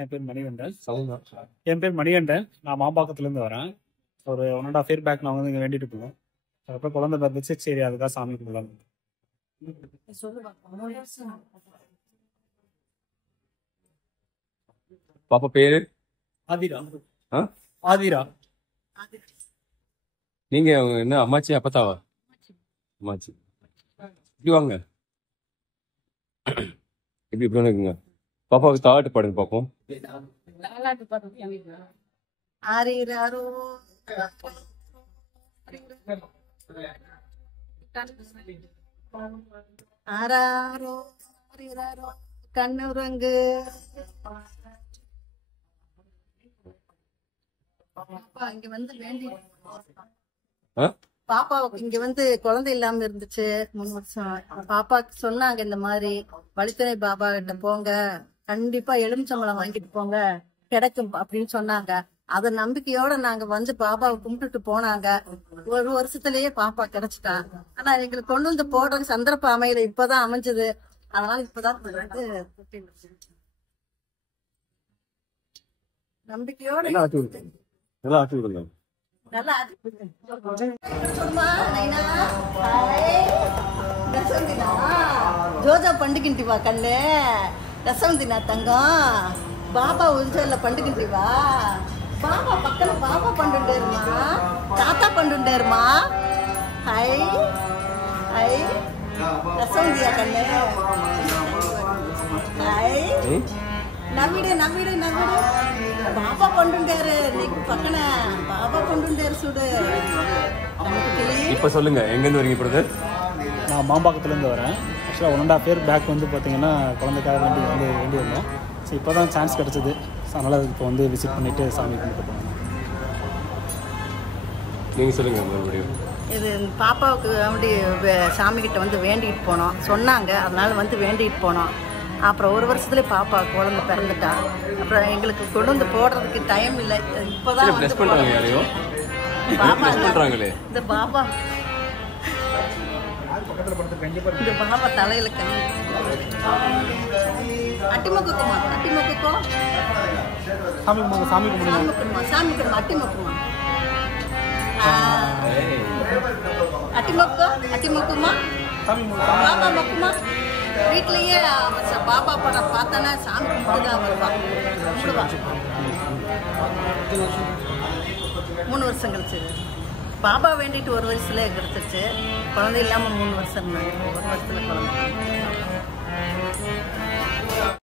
என் பேர் மணிகண்டன். சவுண்டா? என் பேர் மணிகண்டன். நான் மாம்பாக்கத்துலேருந்து வரேன். ஒரு 1.5 இயர் பேக் நான் வந்து இங்கே வேண்டிட்டு போனோம். அதுக்கப்புறம் குழந்தை பிறந்துச்சு. சரி, அதுக்காக சாமி கும்பிடலாம். பாப்பா பேரு? ஆதிரா. ஆ? ஆதிரா. நீங்க என்ன அம்மாச்சி அப்பத்தாவா? அம்மாச்சி. இப்படி வாங்க. இப்படி இப்படி இருக்குங்க. பாப்பாவுக்கு தாலாட்டு பாடுங்க பார்ப்போம். ஆரிராரோ ஆராரோ ஆரிராரோ கண்ணுறங்கு பாப்பா இங்க வந்து வேண்டி ஆ? பாப்பாவுக்கு இங்க வந்து குழந்தை இல்லாம இருந்துச்சு 3 வருஷம். பாப்பாக்கு சொன்னாங்க இந்த மாதிரி வழித்துணை பாபா கிட்ட போங்க, கண்டிப்பா எலுமிச்சம்பழம் வாங்கிட்டு போங்க, கிடைக்கும் அப்படின்னு சொன்னாங்க. அத நம்பிக்கையோட நாங்க வந்து பாபாவை கும்பிட்டுட்டு போனாங்க. 1 வருஷத்துலயே பாப்பா கிடைச்சிட்டான். ஆனா எங்களுக்கு கொண்டு வந்து போடுறது சந்தர்ப்பம் அமையல, இப்பதான் அமைஞ்சது. அதனால இப்பதான் வந்து நம்பிக்கையோட நல்லா ஆட்டி விடுங்க. நல்லா ஆட்டி விடுங்க. நல்லா சும்மா நைனா ஹாய் ரசந்தினா ஜோஜா పండుకింటివా కన్నే రసందినా தங்கம் பாபா உஞ்சல்ல పండుకింటివా பாபா பக்கன பாபா పండుండేరుமா தாத்தா పండుండేరుமா ஹாய் ஹாய் ரசந்தியா கண்ணே ஹாய் నవ్విడే నవ్విడే నవ్విడే బాబా పండుండారు నీకు పక్కన బాబా పండుండారు చూడు. இப்ப சொல்லுங்க, எங்க இருந்து வரீங்க பிரதர்? நான் மாம்பாக்கத்துலேருந்து வரேன். ஆக்சுவலாக 1.5 இயர் பேக் வந்து பார்த்தீங்கன்னா குழந்தைக்காக வேண்டி வந்தோம். ஸோ இப்போ தான் சான்ஸ் கிடச்சிது. ஸோ அதனால் இப்போ வந்து விசிட் பண்ணிவிட்டு சாமி கும்பிட்டு போனோம். நீங்க சொல்லுங்க மறுபடியும். இது பாப்பாவுக்கு அப்படி சாமி கிட்ட வந்து வேண்டிகிட்டு போனோம் சொன்னாங்க. அதனால வந்து வேண்டிகிட்டு போனோம். அப்புறம் 1 வருஷத்துல பாப்பா குழந்தை பிறந்துட்டா. அப்புறம் எங்களுக்கு கொண்டு வந்து போடுறதுக்கு டைம் இல்லை. இப்போதான் பிளஸ் பண்றாங்க யாரையோ? பாப்பா பண்றாங்களே. இந்த பாபா தலையில கண்ணு அட்டிமொக்குமா அட்டிமொக்குக்கோ சாமி கும்பிடுங்க. சாமி குடும்பம் அட்டிமொக்குமா அட்டிமொக்கோ அட்டிமொக்குமா பாபா மொக்குமா வீட்லயே பாபா படம் பார்த்தானா சாமி கும்பிட்டு தான் வருவா. 3 வருஷம் கழிச்சு பாபா வேண்டிட்டு 1 வயசுல கிடைச்சிருச்சு. குழந்தை இல்லாம 3 வருஷம் 1 வருஷத்துல குழந்தை.